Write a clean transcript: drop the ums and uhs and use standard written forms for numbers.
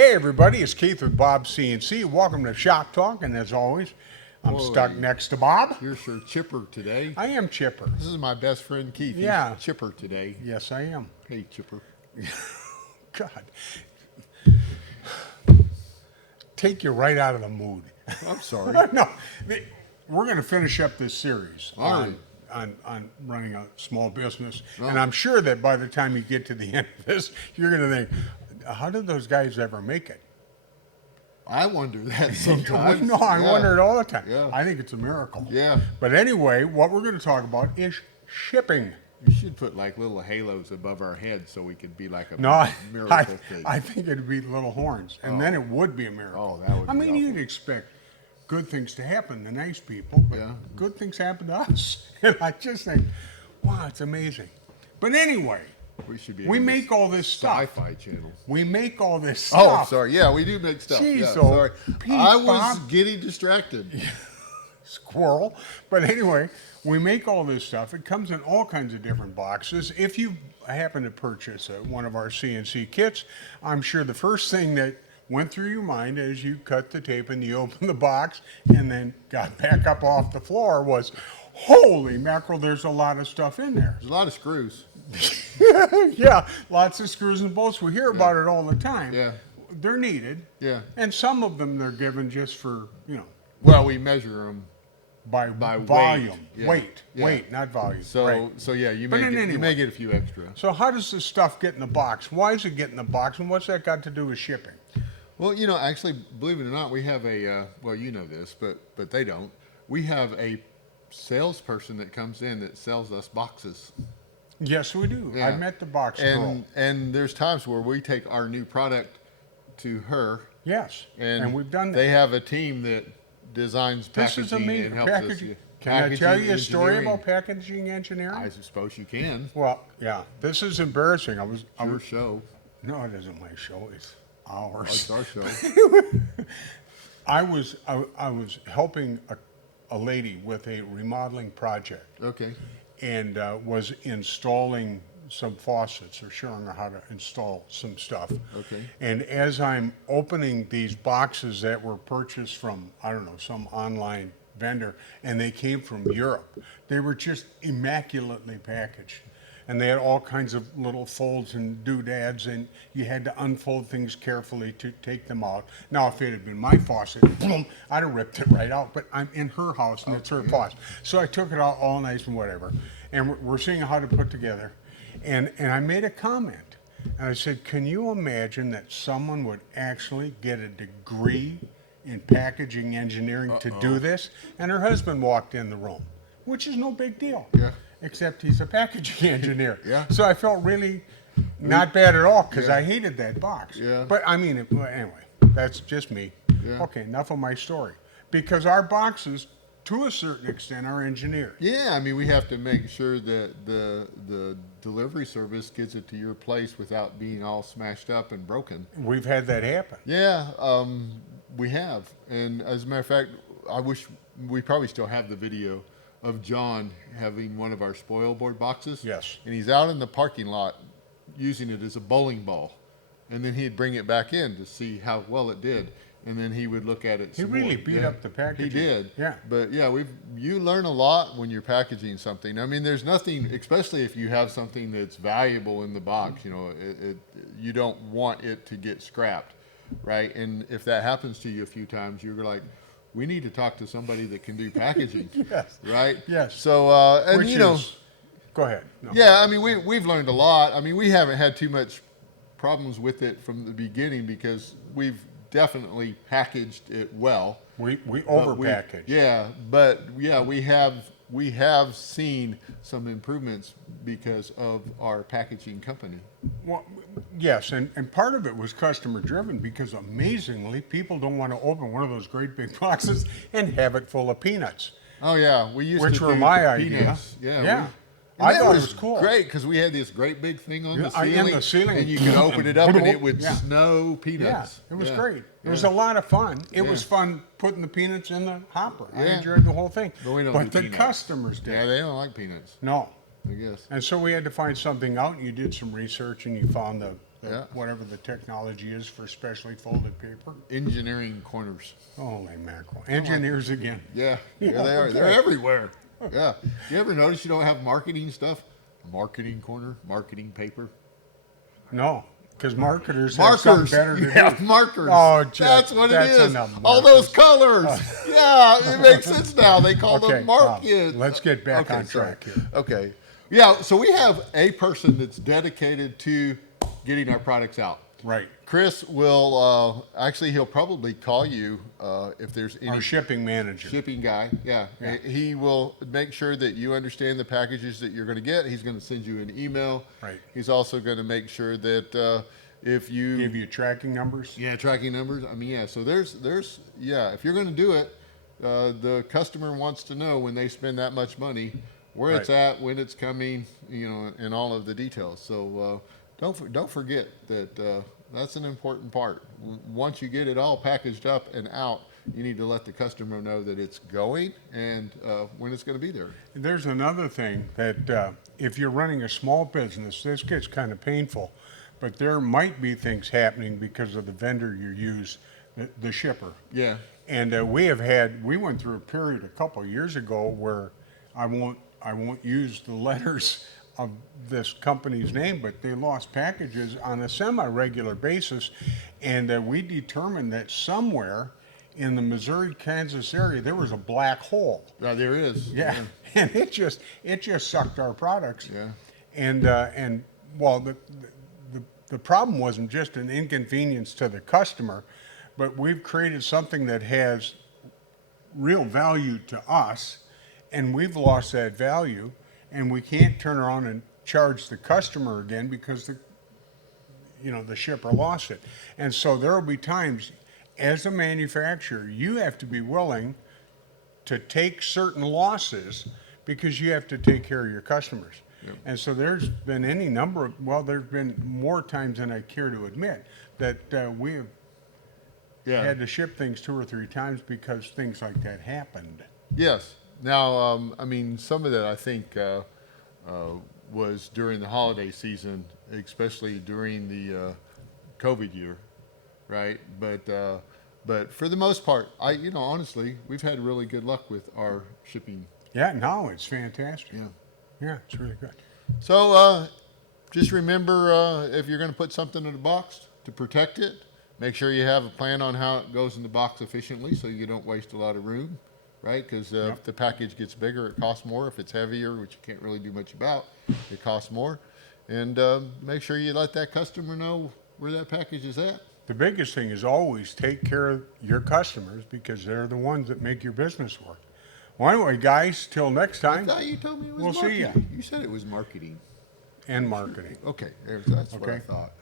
Hey everybody, it's Keith with Bob CNC. Welcome to Shop Talk, and as always, I'm Boy, stuck next to Bob. You're sure chipper today. I am Chipper. This is my best friend Keith. Yeah. He's chipper today. Yes, I am. Hey, chipper. God. Take you right out of the mood. I'm sorry. No, we're going to finish up this series All right. on running a small business. Oh. And I'm sure that by the time you get to the end of this, you're going to think, how did those guys ever make it? I wonder that sometimes. No, I Yeah. wonder it all the time. Yeah. I think it's a miracle. Yeah. But anyway, what we're going to talk about is shipping. You should put like little halos above our heads so we could be like a No, miracle thing. I think it'd be little horns, and then it would be a miracle. Oh, that would I be mean, you'd awful. expect good things to happen to nice people, but Yeah. good things happen to us. And I just think, wow, it's amazing. But anyway, we should be. we on make this all this stuff. Sci-fi channel. We make all this Oh, stuff. sorry. Yeah, we do make stuff. Jeez, yeah, so sorry. Pete, I was Bob. getting distracted. Squirrel. But anyway, we make all this stuff. It comes in all kinds of different boxes. If you happen to purchase one of our CNC kits, I'm sure the first thing that went through your mind as you cut the tape and you opened the box and then got back up off the floor was, holy mackerel, there's a lot of stuff in there. There's a lot of screws. Yeah, lots of screws and bolts. We hear about it all the time. Yeah. They're needed. Yeah. And some of them they're given just for, Well, we measure them. by By volume. weight. Yeah. Weight, not volume. So, Right. so yeah, you But may in get, any you may way. get a few extra. So how does this stuff get in the box? Why is it get in the box, and what's that got to do with shipping? Well, actually, believe it or not, we have a, well, you know this, but they don't. We have a salesperson that comes in that sells us boxes. Yes, we do. Yeah. I met the box girl. And there's times where we take our new product to her. Yes, And, we've done that. They have a team that designs This packaging is amazing. and helps Packaging. us. Can I tell you a Packaging story engineering. about packaging engineering? I suppose you can. Well, yeah. This is embarrassing. I was. Your show. No, it isn't my show. It's ours. It's our show. I was helping a lady with a remodeling project. Okay. And was installing some faucets or showing her how to install some stuff. Okay. And as I'm opening these boxes that were purchased from, I don't know, some online vendor, and they came from Europe, they were just immaculately packaged. And they had all kinds of little folds and doodads, and you had to unfold things carefully to take them out. Now, if it had been my faucet, boom, I'd have ripped it right out. But I'm in her house, and it's her faucet. So I took it out all nice and whatever. And we're seeing how to put together. And I made a comment. And I said, can you imagine that someone would actually get a degree in packaging engineering to do this? And her husband walked in the room, which is no big deal. Yeah. Except he's a packaging engineer. Yeah. So I felt really not bad at all because Yeah. I hated that box. Yeah. But I mean, well, anyway, that's just me. Yeah. Okay, enough of my story. Because our boxes, to a certain extent, are engineered. Yeah, I mean, we have to make sure that the delivery service gets it to your place without being all smashed up and broken. We've had that happen. Yeah, we have. And as a matter of fact, I wish we probably still have the video of John having one of our spoil board boxes. Yes. And he's out in the parking lot using it as a bowling ball. And then he'd bring it back in to see how well it did. And then he would look at it He some really more. beat Yeah. up the packaging. He did. Yeah. But yeah, you learn a lot when you're packaging something. I mean, there's nothing, especially if you have something that's valuable in the box, you don't want it to get scrapped, right? And if that happens to you a few times, you're like, we need to talk to somebody that can do packaging. Yes. Right? Yes. So, and Which is, go ahead. No. yeah, I mean, we've learned a lot. I mean, we haven't had too much problems with it from the beginning because we've definitely packaged it well. We But overpackage. we have seen some improvements because of our packaging company. Well, yes, and part of it was customer driven because amazingly, people don't want to open one of those great big boxes and have it full of peanuts. Oh yeah, we used Which to were do my the idea. peanuts. Yeah. Yeah. I And that thought it was cool. Great because we had this great big thing on the Yeah, in ceiling, the ceiling. and you could open it up and it would Yeah. snow Yeah, peanuts. it was Yeah. great. It was Yeah. a lot of fun. It Yeah. was fun putting the peanuts in the hopper. I Yeah. enjoyed the whole thing. But we don't But do the peanuts. customers did. Yeah, they don't like peanuts, No. I guess. And so we had to find something out. You did some research and you found Yeah. whatever the technology is for specially folded paper. Engineering corners. Holy mackerel. Engineers again. Yeah, yeah, they are. They're everywhere. Yeah. You ever notice you don't have marketing stuff? Marketing corner, marketing paper. No, because marketers have something Markers. better to Yeah, do. markers. Oh, Jeff, that's what that's it is. enough All those colors. Yeah, it makes sense now. They call Okay, them markets. let's get back Okay, on sorry. track here. Okay. Yeah, so we have a person that's dedicated to getting our products out. Right. Chris will actually he'll probably call you if there's any Our shipping manager. shipping guy. Yeah. Yeah. He will make sure that you understand the packages that you're going to get. He's going to send you an email. Right. He's also going to make sure that if you Give you tracking numbers. yeah, tracking numbers. I mean, yeah. So there's yeah. If you're going to do it, the customer wants to know when they spend that much money, where it's Right. at, when it's coming, and all of the details. So don't forget that that's an important part. Once you get it all packaged up and out, you need to let the customer know that it's going and when it's going to be there. There's another thing that if you're running a small business, this gets kind of painful, but there might be things happening because of the vendor you use, the shipper. Yeah. And we went through a period a couple of years ago where I won't use the letters of this company's name, but they lost packages on a semi-regular basis, and we determined that somewhere in the Missouri-Kansas area there was a black hole. There is. Yeah, and it just sucked our products. Yeah. And well, the problem wasn't just an inconvenience to the customer, but we've created something that has real value to us, and we've lost that value, and we can't turn around and charge the customer again because the shipper lost it. And so there will be times, as a manufacturer, you have to be willing to take certain losses because you have to take care of your customers. Yep. And so there's been there's been more times than I care to admit that we have Yeah. had to ship things 2 or 3 times because things like that happened. Yes. Now, I mean, some of that I think was during the holiday season, especially during the COVID year, right? But for the most part, honestly, we've had really good luck with our shipping. Yeah, no, it's fantastic. Yeah. Yeah, it's really good. So just remember, if you're going to put something in the box to protect it, make sure you have a plan on how it goes in the box efficiently so you don't waste a lot of room, right? Because if the package gets bigger, it costs more. If it's heavier, which you can't really do much about, it costs more. And make sure you let that customer know where that package is at. The biggest thing is always take care of your customers because they're the ones that make your business work. Well, anyway, guys, till next I time, thought you told me it was We'll see marketing. ya. You said it was marketing. and marketing. Okay, that's what I Okay. thought.